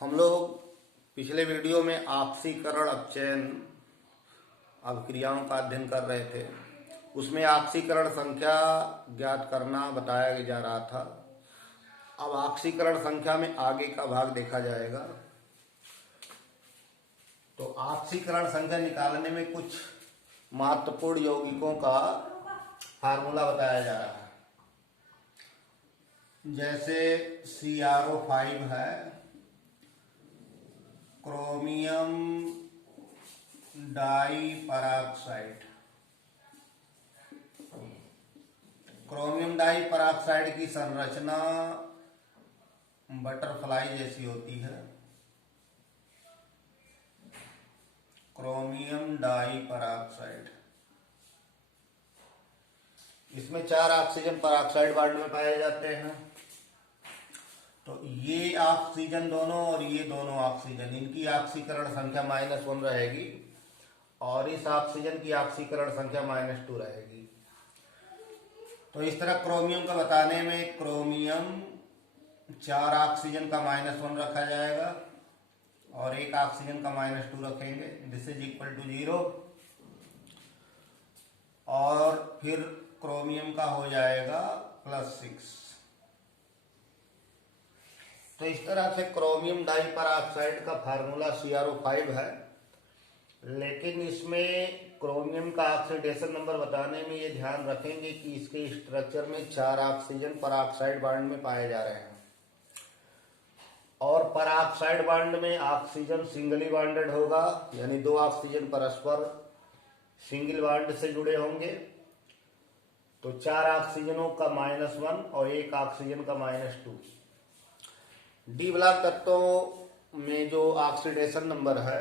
हम लोग पिछले वीडियो में आपसीकरण अपचयन अभिक्रियाओं का अध्ययन कर रहे थे। उसमें आपसीकरण संख्या ज्ञात करना बताया जा रहा था। अब आपसीकरण संख्या में आगे का भाग देखा जाएगा। तो आपसीकरण संख्या निकालने में कुछ महत्वपूर्ण यौगिकों का फार्मूला बताया जा रहा है। जैसे CrO5 है, chromium di peroxide. Chromium di peroxide की संरचना बटरफ्लाई जैसी होती है। क्रोमियम डाई पराक्साइड, इसमें 4 ऑक्सीजन पराक्साइड बॉन्ड में पाए जाते हैं। तो ये ऑक्सीजन दोनों और ये दोनों ऑक्सीजन, इनकी ऑक्सीकरण संख्या -1 रहेगी और इस ऑक्सीजन की ऑक्सीकरण संख्या -2 रहेगी। तो इस तरह क्रोमियम का बताने में क्रोमियम 4 ऑक्सीजन का -1 रखा जाएगा और 1 ऑक्सीजन का -2 रखेंगे। This is equal to 0। और फिर क्रोमियम का हो जाएगा +6। तो इस तरह से क्रोमियम डाई पराक्साइड का फार्मूला CrO5 है। लेकिन इसमें क्रोमियम का ऑक्सीडेशन नंबर बताने में ये ध्यान रखेंगे कि इसके स्ट्रक्चर में 4 ऑक्सीजन पराक्साइड बॉन्ड में पाए जा रहे हैं और पराक्साइड बॉन्ड में ऑक्सीजन सिंगली बॉन्डेड होगा, यानी 2 ऑक्सीजन परस्पर सिंगल बॉन्ड से जुड़े होंगे। तो 4 ऑक्सीजनों का -1 और 1 ऑक्सीजन का -2। डी ब्लॉक तत्वों में जो ऑक्सीडेशन नंबर है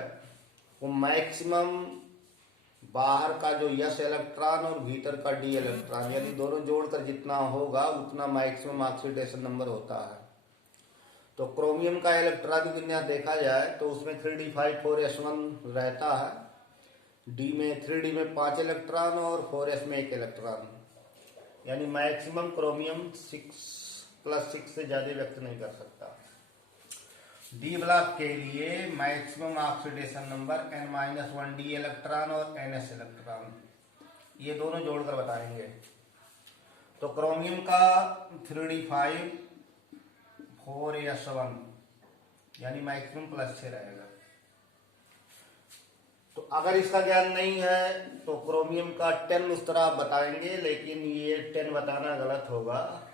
वो मैक्सिमम बाहर का जो S इलेक्ट्रॉन और भीतर का D इलेक्ट्रॉन, यानी दोनों जोड़कर जितना होगा उतना मैक्सिमम ऑक्सीडेशन नंबर होता है। तो क्रोमियम का इलेक्ट्रॉनिक विन्यास देखा जाए तो उसमें 3d5 4s1 रहता है। D में 3d में 5 इलेक्ट्रॉन और 4s में 1 इलेक्ट्रॉन, यानी मैक्सिमम क्रोमियम 6+6 से ज्यादा व्यक्त नहीं कर सकता। डी ब्लॉक के लिए maximum oxidation number N-1d electron और NS इलेक्ट्रॉन, ये दोनों जोड़कर बताएंगे। तो क्रोमियम का 3d5 4s1 यानी मैक्सिमम +6 रहेगा। तो अगर इसका ज्ञान नहीं है तो क्रोमियम का 10 उस तरह आप बताएंगे, लेकिन ये 10 बताना गलत होगा।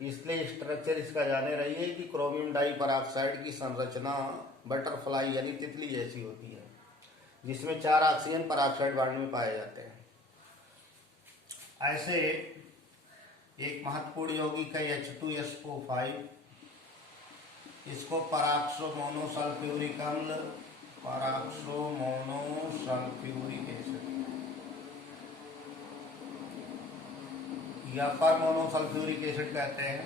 इसलिए स्ट्रक्चर इसका जाने रहिए कि क्रोमियम डाई पराक्साइड की संरचना बटरफ्लाई यानी तितली जैसी होती है, जिसमें 4 ऑक्सीजन पराक्साइड बॉन्ड में पाए जाते हैं। ऐसे एक महत्वपूर्ण यौगिक है H2SO5। इसको पराक्सो मोनोसल्फ्यूरिक अम्ल, पराक्सो मोनोसल्फ्यूरिक एसिड या पर मोनोसल्फ्यूरिक एसिड कहते हैं।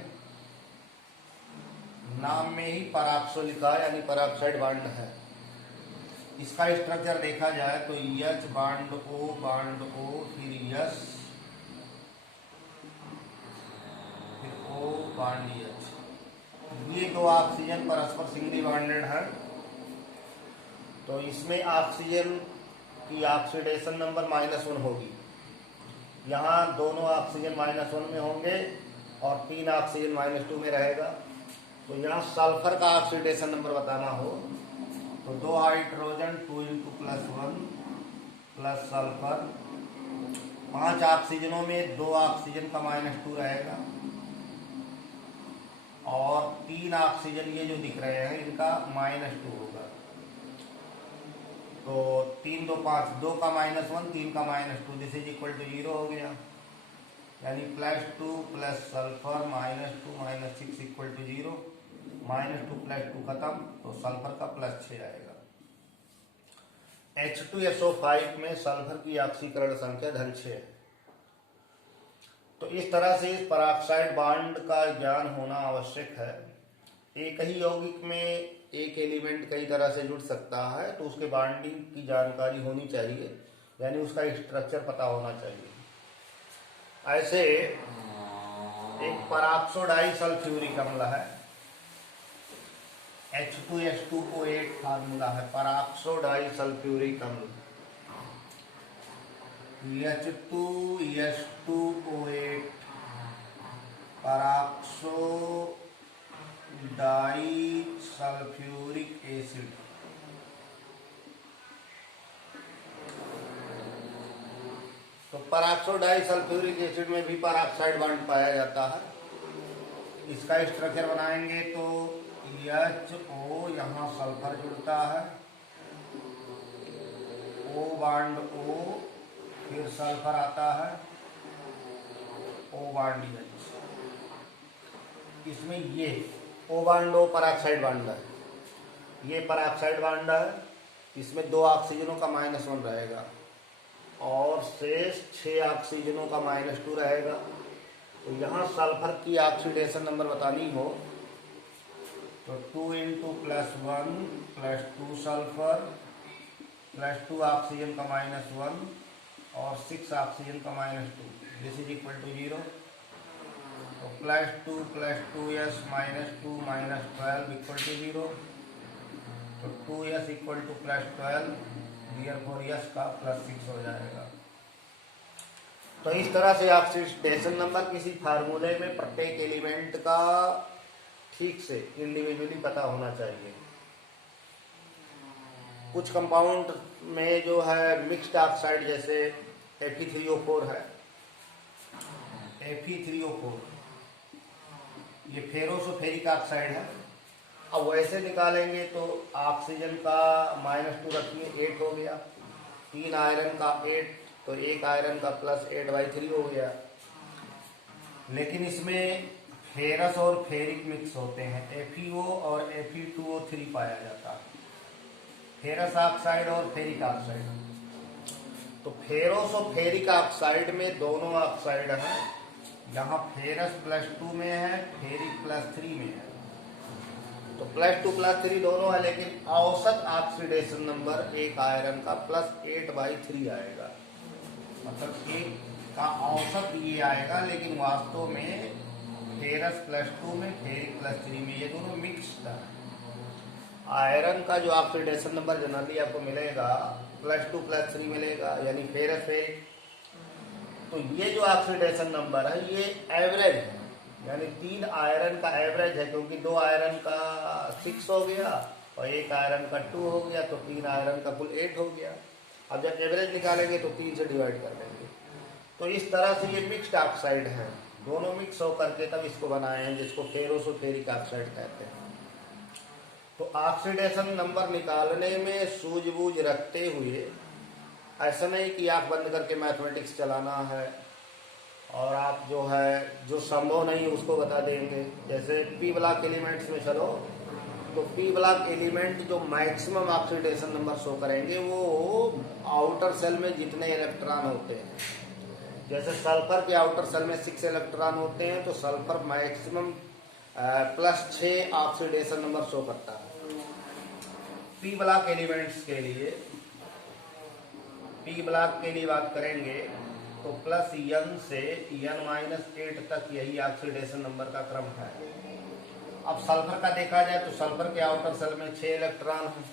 नाम में ही पराक्सो लिखा है, यानी पराक्साइड बॉन्ड है। इसका स्ट्रक्चर देखा जाए तो H बॉन्ड O फिर S फिर O बॉन्ड H, ये 2 ऑक्सीजन परस्पर सिंगली बॉन्डेड है। तो इसमें ऑक्सीजन की ऑक्सीडेशन नंबर -1 होगी। यहाँ दोनों ऑक्सीजन -1 में होंगे और 3 ऑक्सीजन -2 में रहेगा। तो यहाँ सल्फर का ऑक्सीडेशन नंबर बताना हो तो 2 हाइड्रोजन 2 × +1 प्लस सल्फर, 5 ऑक्सीजनों में 2 ऑक्सीजन का -2 रहेगा और 3 ऑक्सीजन ये जो दिख रहे हैं इनका -2 होगा। तो 3 2 5, 2 का -1 3 का -2, दिस इज इक्वल टू 0 हो गया, यानी +2 प्लस सल्फर -2 -6 इक्वल टू 0। -2 + 2 खत्म, तो सल्फर का +6 आएगा। H2SO5 में सल्फर की ऑक्सीकरण संख्या -6 है। तो इस तरह से इस पराक्साइड बॉन्ड का ज्ञान होना आवश्यक है। एक ही यौगिक में एक एलिमेंट कई तरह से जुड़ सकता है, तो उसके बॉन्डिंग की जानकारी होनी चाहिए, यानी उसका स्ट्रक्चर पता होना चाहिए। ऐसे एक पराक्सो डाई सल्फ्यूरिक अम्ल है, H2S2O8 फार्मूला है, पराक्सो डाई सल्फ्यूरिक अम्ल। H2S2O8 पराक्सो die sulphuric acid. तो पराक्सो डाई सल्फ्यूरिक एसिड में भी पराक्साइड बॉन्ड पाया जाता है। इसका स्ट्रक्चर बनाएंगे तो HO, यहाँ सल्फर जुड़ता है, O बॉन्ड O, फिर सल्फर आता है, O बॉन्ड H। इसमें ये O bond O peroxide bond है, ये पराक्साइड बॉन्ड है, इसमें 2 ऑक्सीजनों का -1 रहेगा और शेष 6 ऑक्सीजनों का -2 रहेगा। तो यहाँ सल्फर की ऑक्सीडेशन नंबर बतानी हो तो 2 × +1 +2 सल्फर +2 ऑक्सीजन का -1 और 6 ऑक्सीजन का -2, दिस इज इक्वल टू 0। तो +2 +2s -2 -12 इक्वल टू 0। तो 2s equal to +12, therefore s का +6 हो जाएगा। तो इस तरह से ऑक्सीडेशन नंबर किसी फार्मूले में प्रत्येक एलिमेंट का ठीक से इंडिविजुअली पता होना चाहिए। कुछ कंपाउंड में जो है मिक्स्ड ऑक्साइड, जैसे Fe3O4 है, Fe3O4 ये फेरोसोफेरिक ऑक्साइड है। अब वैसे निकालेंगे तो ऑक्सीजन का -2 रखिए, 8 हो गया, 3 आयरन का 8, तो 1 आयरन का +8/3 हो गया। लेकिन इसमें फेरस और फेरिक मिक्स होते हैं, FeO और Fe2O3 पाया जाता है, फेरस ऑक्साइड और फेरिक ऑक्साइड। तो फेरोस और फेरिक ऑक्साइड में दोनों ऑक्साइड हैं, यहाँ फेरस +2 में है, फेरिक +3 में है। तो +2 +3 दोनों है, लेकिन औसत ऑक्सीडेशन नंबर एक आयरन का +8/3 आएगा, मतलब एक का औसत ये आएगा, लेकिन वास्तव में फेरस +2 में, फेरिक +3 में, ये दोनों मिक्स्ड है। आयरन का जो ऑक्सीडेशन नंबर जनरली आपको मिलेगा +2 +3 मिलेगा, यानी फेरस फेरिक। तो ये जो ऑक्सीडेशन नंबर है ये एवरेज है, यानी 3 आयरन का एवरेज है, क्योंकि 2 आयरन का 6 हो गया और 1 आयरन का 2 हो गया, तो 3 आयरन का कुल 8 हो गया। अब जब एवरेज निकालेंगे तो 3 से डिवाइड कर देंगे। तो इस तरह से ये मिक्स्ड ऑक्साइड है, दोनों मिक्स होकर के तब इसको बनाए हैं, जिसको फेरोसोफेरिक ऑक्साइड कहते हैं। तो ऑक्सीडेशन नंबर निकालने में सूझबूझ रखते हुए, ऐसा नहीं कि आंख बंद करके मैथमेटिक्स चलाना है और आप जो है जो संभव नहीं उसको बता देंगे। जैसे पी ब्लॉक एलिमेंट्स में चलो, तो पी ब्लॉक एलिमेंट जो मैक्सिमम ऑक्सीडेशन नंबर शो करेंगे वो आउटर सेल में जितने इलेक्ट्रॉन होते हैं, जैसे सल्फर के आउटर सेल में 6 इलेक्ट्रॉन होते हैं, तो sulphur maximum +6 oxidation number show करता है। पी ब्लॉक एलिमेंट्स के लिए, पी ब्लॉक के लिए बात करेंगे तो +n से n-8 तक यही ऑक्सीडेशन नंबर का क्रम है। अब सल्फर का देखा जाए तो सल्फर के आउटर सेल में 6 इलेक्ट्रॉन हैं,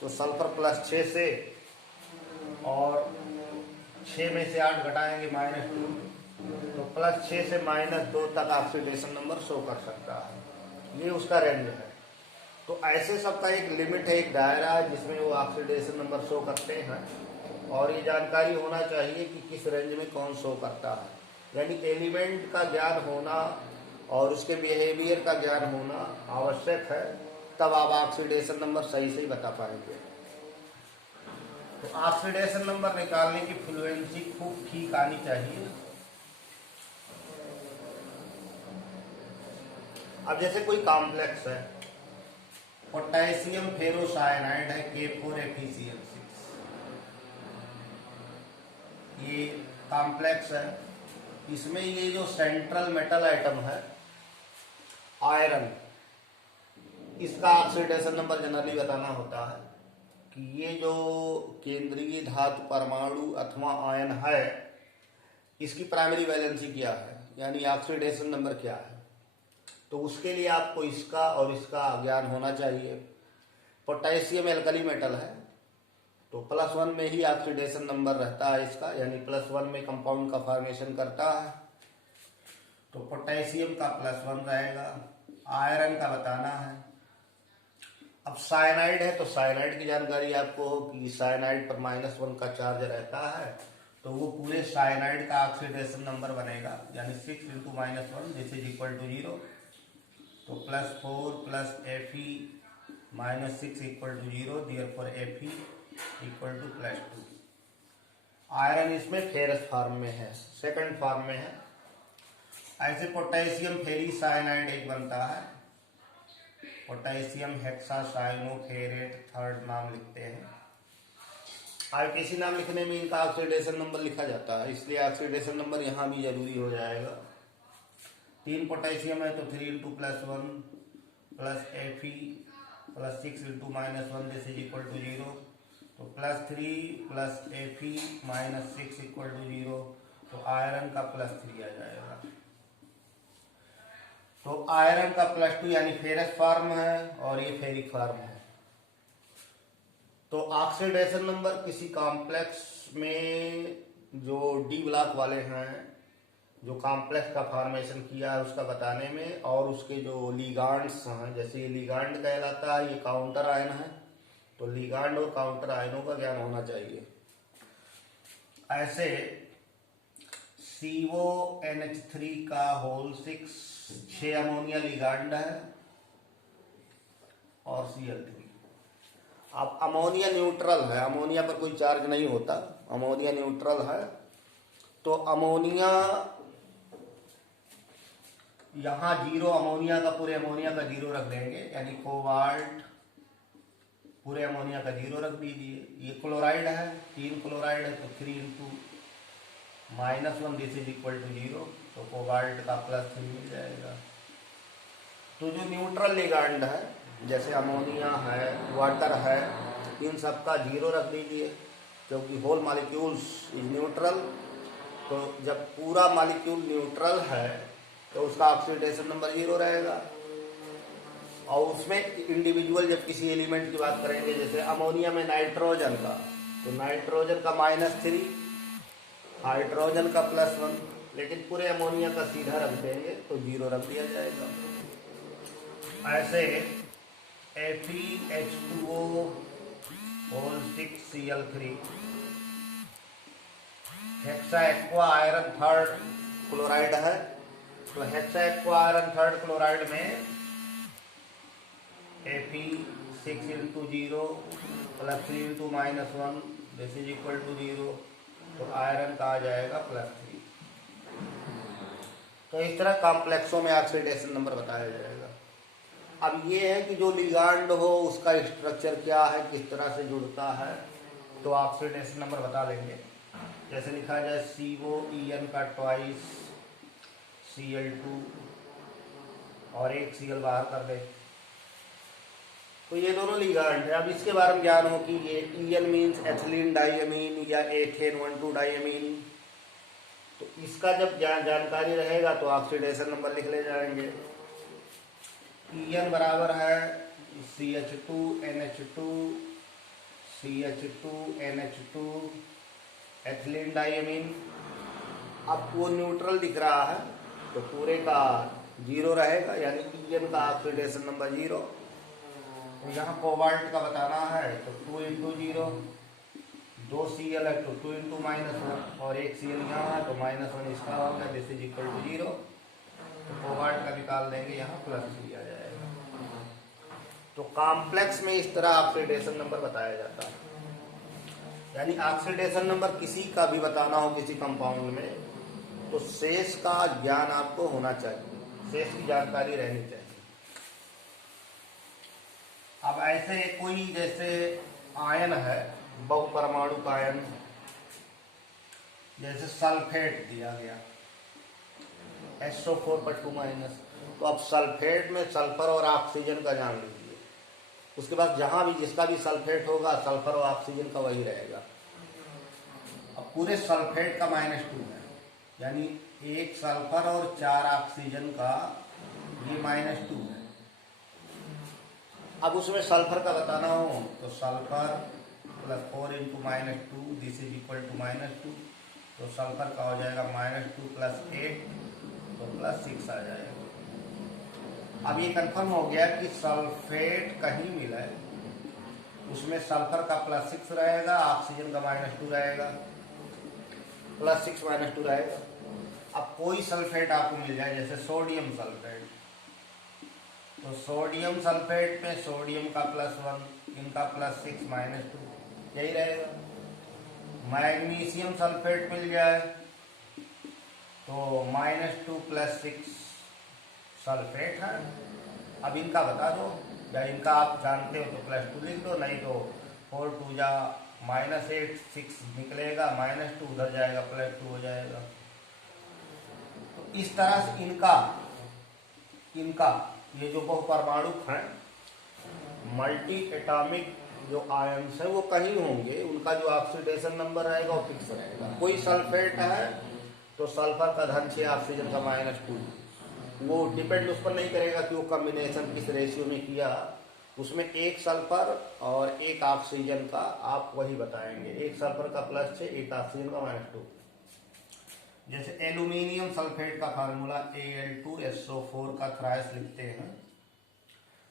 तो सल्फर +6 से, और 6 में से 8 घटाएंगे -2, तो +6 से -2 तक ऑक्सीडेशन नंबर शो कर सकता है, ये उसका रेंज है। तो ऐसे सबका एक लिमिट है, एक दायरा है जिसमें वो ऑक्सीडेशन नंबर शो करते हैं, और ये जानकारी होना चाहिए कि किस रेंज में कौन शो करता है, यानी एलिमेंट का ज्ञान होना और उसके बिहेवियर का ज्ञान होना आवश्यक है, तब आप ऑक्सीडेशन नंबर सही से ही बता पाएंगे। तो ऑक्सीडेशन नंबर निकालने की फ्लुएंसी खूब ठीक आनी चाहिए। अब जैसे कोई कॉम्प्लेक्स है, पोटेशियम फेरोसाइनाइड है K4FeCl6, ये कॉम्प्लेक्स है, इसमें ये जो सेंट्रल मेटल आइटम है आयरन, इसका ऑक्सीडेशन नंबर जनरली बताना होता है कि ये जो केंद्रीय धातु परमाणु अथवा आयन है, इसकी प्राइमरी वैलेंसी क्या है, यानी ऑक्सीडेशन नंबर क्या है। तो उसके लिए आपको इसका और इसका ज्ञान होना चाहिए। पोटेशियम एल्कली मेटल है, तो +1 में ही ऑक्सीडेशन नंबर रहता है इसका, यानी +1 में कंपाउंड का फॉर्मेशन करता है। तो पोटेशियम का +1 रहेगा। आयरन का बताना है। अब साइनाइड है, तो साइनाइड की जानकारी आपको हो कि साइनाइड पर -1 का चार्ज रहता है, तो वो पूरे साइनाइड का ऑक्सीडेशन नंबर बनेगा, यानी 6 × -1 दिस इज इक्वल टू 0। तो +4 + Fe -6 equal to 0, therefore Fe equal to +2। Iron इसमें फेरस फॉर्म में है, सेकंड फॉर्म में है। ऐसे पोटेशियम फेरिसाइनाइड एक बनता है, पोटेशियम हेक्सासाइनोफेरेट थर्ड नाम लिखते हैं। आईपीसी नाम लिखने में इनका ऑक्सीडेशन नंबर लिखा जाता है, इसलिए ऑक्सीडेशन नंबर यहाँ भी जरूरी हो जाएगा। 3 पोटेशियम है तो 3 × +1 + Fe + 6 × -1 this is equal to 0। तो +3 + Fe -6 इक्वल टू 0। तो आयरन का +3 आ जाएगा। तो आयरन का +2 यानी फेरस फॉर्म है और ये फेरिक फॉर्म है। तो ऑक्सीडेशन नंबर किसी कॉम्प्लेक्स में जो डी ब्लॉक वाले हैं, जो कॉम्प्लेक्स का फॉर्मेशन किया है उसका बताने में, और उसके जो लिगांड्स हैं, जैसे ये लिगांड कहलाता है, ये काउंटर आयन है, तो लिगांड और काउंटर आयनों का ज्ञान होना चाहिए। ऐसे CONH3 का होल 6 अमोनिया लिगांड है और Cl3। अब अमोनिया न्यूट्रल है, अमोनिया पर कोई चार्ज नहीं होता, अमोनिया न्यूट्रल है। तो अमोनिया यहाँ 0, अमोनिया का पूरे अमोनिया का 0 रख देंगे, यानी कोबाल्ट पूरे अमोनिया का 0 रख दीजिए। ये क्लोराइड है, 3 क्लोराइड है, तो 3 × -1 दिस इज इक्वल टू 0। तो कोबाल्ट का +3 मिल जाएगा। तो जो न्यूट्रल लिगांड है, जैसे अमोनिया है, वाटर है, इन सब का 0 रख दीजिए, क्योंकि होल मॉलिक्यूल्स इज न्यूट्रल। तो जब पूरा मॉलिक्यूल न्यूट्रल है तो उसका ऑक्सीडेशन नंबर 0 रहेगा। और उसमें इंडिविजुअल जब किसी एलिमेंट की बात करेंगे, जैसे अमोनिया में नाइट्रोजन का, तो नाइट्रोजन का -3, हाइड्रोजन का +1, लेकिन पूरे अमोनिया का सीधा रख देंगे तो 0 रख दिया जाएगा। ऐसे FeH2O whole 6 Cl3 hexa aqua iron third chloride है। तो hexa aqua iron third chloride में Fe 6 × 0 + 3 × -1 this is equal to 0। तो आयरन का आ जाएगा +3। तो इस तरह कॉम्प्लेक्सों में ऑक्सीडेशन नंबर बताया जाएगा। अब ये है कि जो लिगांड हो उसका स्ट्रक्चर क्या है, किस तरह से जुड़ता है, तो ऑक्सीडेशन नंबर बता लेंगे। जैसे लिखा जाए COEN का ट्वाइस Cl2 और एक Cl बाहर कर दे, तो ये दोनों लिगांड है। अब इसके बारे में ज्ञान हो कि ये EN मीन्स एथिलीन डाइअमीन या एथेन 1,2 डाइअमीन। तो इसका जब जानकारी रहेगा तो ऑक्सीडेशन नंबर लिख ले जाएंगे। EN बराबर है CH2NH2 CH2NH2 एथिलीन डाइअमीन। अब वो न्यूट्रल दिख रहा है तो पूरे का 0 रहेगा, यानी EN का ऑक्सीडेशन नंबर 0। तो यहाँ कोबाल्ट का बताना है तो 2 × 0, 2 Cl है तो 2 × -1 और एक Cl यहाँ है तो -1 इसका हो गया, दिस इज इक्वल टू 0। तो कोबाल्ट का निकाल देंगे, यहाँ +3 आ जाएगा। तो कॉम्प्लेक्स में इस तरह ऑक्सीडेशन नंबर बताया जाता है। यानी ऑक्सीडेशन नंबर किसी का भी बताना हो किसी कंपाउंड में, तो शेष का ज्ञान आपको होना चाहिए, शेष की जानकारी रहनी चाहिए। अब ऐसे कोई जैसे आयन है, बहुपरमाणु आयन, जैसे सल्फेट दिया गया SO4 पर 2-, तो अब सल्फेट में सल्फर और ऑक्सीजन का जान लीजिए। उसके बाद जहां भी जिसका भी सल्फेट होगा, सल्फर और ऑक्सीजन का वही रहेगा। अब पूरे सल्फेट का -2 है, यानी 1 सल्फर और 4 ऑक्सीजन का ये -2 है। अब उसमें सल्फर का बताना हो तो sulphur +4 × -2 this is equal to -2, तो सल्फर का हो जाएगा -2 + 8 तो +6 आ जाएगा। अब ये कंफर्म हो गया कि सल्फेट कहीं मिला है, उसमें सल्फर का +6 रहेगा, ऑक्सीजन का -2 रहेगा, +6 -2 रहेगा। अब कोई सल्फेट आपको मिल जाए जैसे सोडियम सल्फेट, तो सोडियम सल्फेट में सोडियम का +1, इनका +6 -2 यही रहेगा। मैग्नीशियम सल्फेट मिल जाए तो -2 + 6 सल्फेट है। अब इनका बता दो, या इनका आप जानते हो तो +2 लिख दो, नहीं तो 4 × 2 -8 6 निकलेगा, -2 उधर जाएगा, +2 हो जाएगा। तो इस तरह से इनका ये जो बहुपरमाणुक हैं मल्टी एटॉमिक जो आयन्स है वो कहीं होंगे, उनका जो ऑक्सीडेशन नंबर रहेगा वो फिक्स रहेगा। कोई सल्फेट है तो सल्फर का -6, ऑक्सीजन का -2, वो डिपेंड उस पर नहीं करेगा कि वो कॉम्बिनेशन किस रेशियो में किया, उसमें एक सल्फर और एक ऑक्सीजन का आप वही बताएंगे, एक सल्फर का +6, एक ऑक्सीजन का -2। जैसे एल्यूमिनियम सल्फेट का फार्मूला Al2SO4 का थ्राइस लिखते हैं,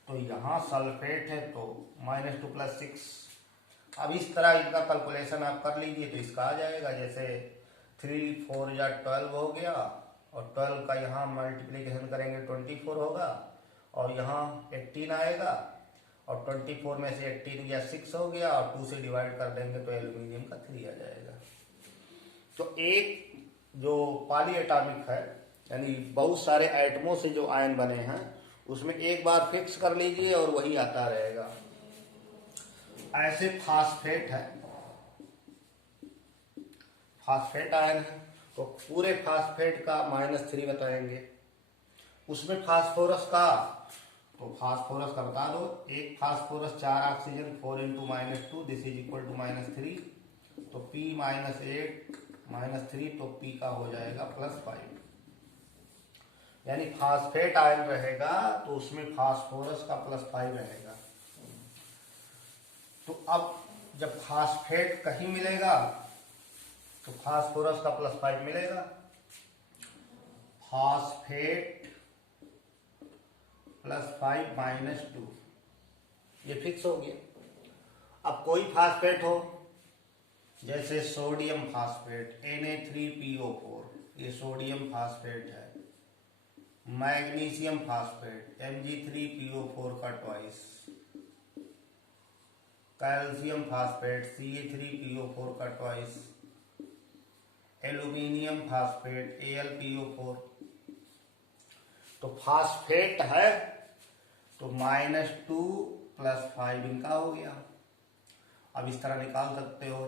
तो यहाँ सल्फेट है तो -2 + 6। अब इस तरह इनका कैलकुलेशन आप कर लीजिए तो इसका आ जाएगा, जैसे 3 × 4 = 12 हो गया, और 12 का यहाँ मल्टीप्लिकेशन करेंगे 24 होगा, और यहाँ 18 आएगा, और 24 में से 18 या 6 हो गया, और 2 से डिवाइड कर देंगे तो एल्यूमिनियम का 3 आ जाएगा। तो एक जो पॉली एटॉमिक है, यानी बहुत सारे एटमों से जो आयन बने हैं, उसमें एक बार फिक्स कर लीजिए और वही आता रहेगा। ऐसे फास्फेट है, फास्फेट आयन है, तो पूरे फास्फेट का -3 बताएंगे। उसमें फास्फोरस का, तो फास्फोरस का बता दो, एक phosphorus 4 oxygen 4 × -2 this is equal to -3, तो P -8 -3 तो P का हो जाएगा +5। यानी फास्फेट आयन रहेगा तो उसमें फास्फोरस का +5 रहेगा। तो अब जब फास्फेट कहीं मिलेगा तो फास्फोरस का +5 मिलेगा। फास्फेट +5 -2 ये फिक्स हो गया। अब कोई फास्फेट हो जैसे सोडियम फास्फेट Na3PO4, ये सोडियम फास्फेट है। मैग्नीशियम फास्फेट Mg3PO4 का ट्वाइस, कैल्शियम फास्फेट Ca3PO4 का ट्वाइस, एल्यूमिनियम फास्फेट AlPO4। तो फास्फेट है तो -2 + 5 इनका हो गया। अब इस तरह निकाल सकते हो,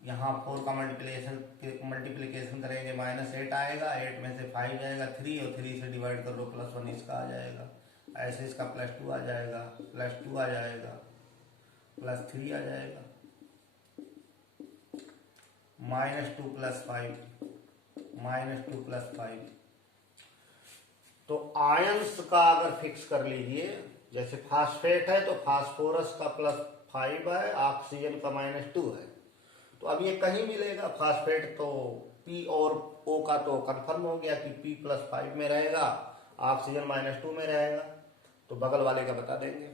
यहाँ 4 का मल्टीप्लिकेशन करेंगे -8 आएगा, 8 में से 5 जाएगा 3, और 3 से डिवाइड कर लो +1 इसका आ जाएगा। ऐसे इसका +2 आ जाएगा, +2 आ जाएगा, +3 आ जाएगा, -2 + 5 -2 + 5। तो आयंस का अगर फिक्स कर लीजिए, जैसे फास्फेट है तो फास्फोरस का +5 है, ऑक्सीजन का -2 है, तो अब ये कहीं मिलेगा फास्फेट, तो P और O का तो कंफर्म हो गया कि P +5 में रहेगा, ऑक्सीजन -2 में रहेगा, तो बगल वाले का बता देंगे।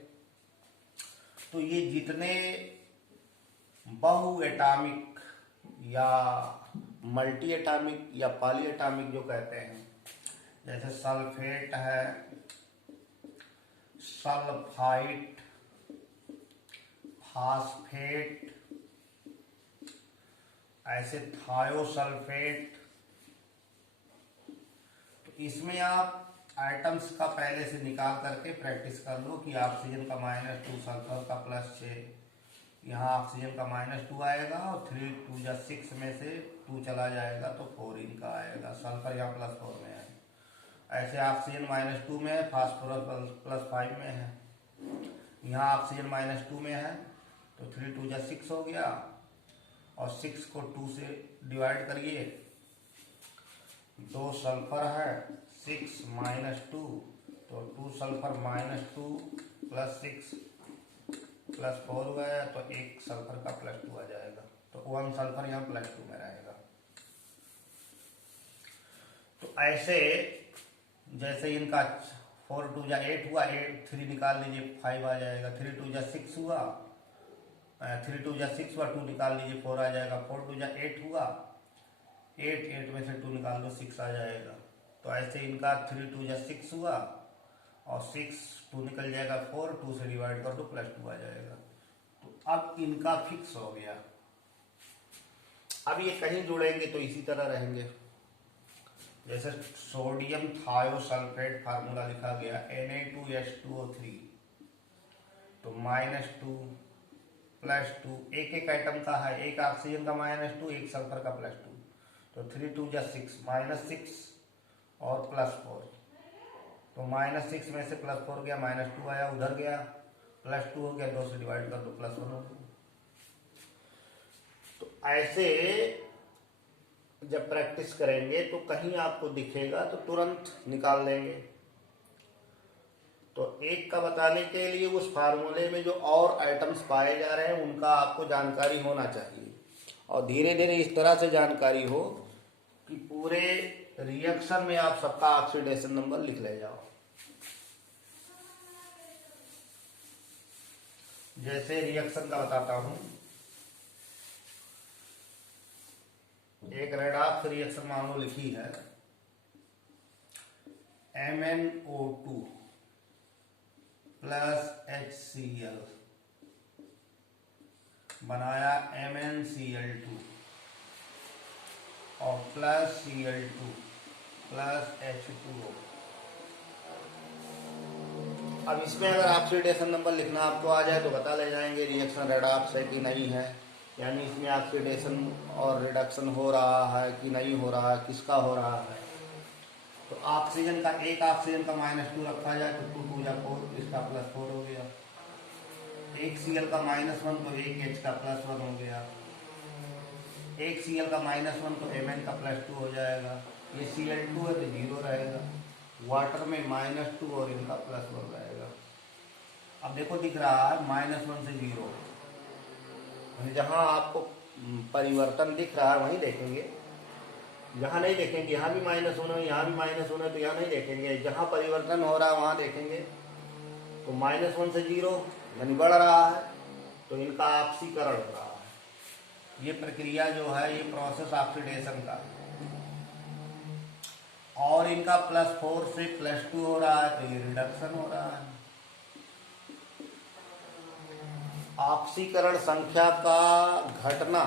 तो ये जितने बहु एटॉमिक या मल्टी एटॉमिक या पॉली एटॉमिक जो कहते हैं, जैसे सल्फेट है, सल्फाइट, फास्फेट, ऐसे थायोसल्फेट, तो इसमें आप आइटम्स का पहले से निकाल करके प्रैक्टिस कर लो कि ऑक्सीजन का -2, सल्फर का +6, यहाँ ऑक्सीजन का -2 आएगा, और 3 × 2 = 6 में से 2 चला जाएगा तो 4 इनका आएगा, सल्फर यहाँ +4 में है। ऐसे ऑक्सीजन -2 में है, फास्फोरस +5 में है, यहाँ ऑक्सीजन -2 में है, तो 3 × 2 = 6 हो गया, और 6 को 2 से डिवाइड करिए, 2 सल्फर है, 6 - 2 तो 2 सल्फर -2 + 6 + 4 हुआ है, तो 1 सल्फर का +2 आ जाएगा, तो 1 सल्फर यहाँ +2 में रहेगा। तो ऐसे जैसे इनका 4 2 जा 8 हुआ, 8 3 निकाल लीजिए 5 आ जाएगा, 3 2 जा 6 हुआ, 3 2 जा 6 हुआ, 2 निकाल लीजिए 4 आ जाएगा, 4 2 जा 8 हुआ, 8 में से 2 निकाल दो 6 आ जाएगा। तो ऐसे इनका 3 2 जा 6 हुआ और 6 2 निकल जाएगा 4, 2 से डिवाइड कर दो +2 आ जाएगा। तो अब इनका फिक्स हो गया। अब ये कहीं जुड़ेंगे तो इसी तरह रहेंगे। जैसे सोडियम थायोसल्फेट फार्मूला लिखा गया Na2H2O3, तो -2 +2, एक एक आइटम का है, एक ऑक्सीजन का -2, एक सल्फर का +2, तो 3 2 जा 6 -6 और +4, तो -6 में से +4 गया, -2 आया, उधर गया, +2 हो गया, 2 से डिवाइड कर दो +1 हो गया। तो ऐसे जब प्रैक्टिस करेंगे तो कहीं आपको दिखेगा तो तुरंत निकाल लेंगे। तो एक का बताने के लिए उस फार्मूले में जो और आइटम्स पाए जा रहे हैं उनका आपको जानकारी होना चाहिए, और धीरे धीरे इस तरह से जानकारी हो कि पूरे रिएक्शन में आप सबका ऑक्सीडेशन नंबर लिख ले जाओ। जैसे रिएक्शन का बताता हूं, एक रेडॉक्स रिएक्शन मान लो लिखी है, MnO2 + HCl बनाया MnCl2 और +Cl2 + H2O। अब इसमें अगर ऑक्सीडेशन नंबर लिखना आपको आ जाए तो बता ले जाएंगे रिएक्शन रेडॉक्स है कि नहीं है, यानी इसमें ऑक्सीडेशन और रिडक्शन हो रहा है कि नहीं हो रहा है, किसका हो रहा है। तो ऑक्सीजन का, एक ऑक्सीजन का -2 रखा जाए तो 2 2 जा 4, इसका +4 हो गया, एक Cl का -1 तो एक H का +1 हो गया, एक Cl का -1 तो Mn का +2 हो जाएगा, ये Cl2 है तो 0 रहेगा, वाटर में -2 और इनका +1 रहेगा। अब देखो दिख रहा है -1 से 0, जहां आपको परिवर्तन दिख रहा है वहीं देखेंगे, जहां नहीं देखेंगे, यहाँ भी -1 है, यहाँ भी -1 है, तो यहाँ नहीं देखेंगे, जहां परिवर्तन हो रहा है वहां देखेंगे। तो -1 से 0 यानी बढ़ रहा है, तो इनका ऑक्सीकरण हो रहा है। ये प्रक्रिया जो है ये प्रोसेस ऑक्सीडेशन का, और इनका +4 से +2 हो रहा है, तो ये रिडक्शन हो रहा है। ऑक्सीकरण संख्या का घटना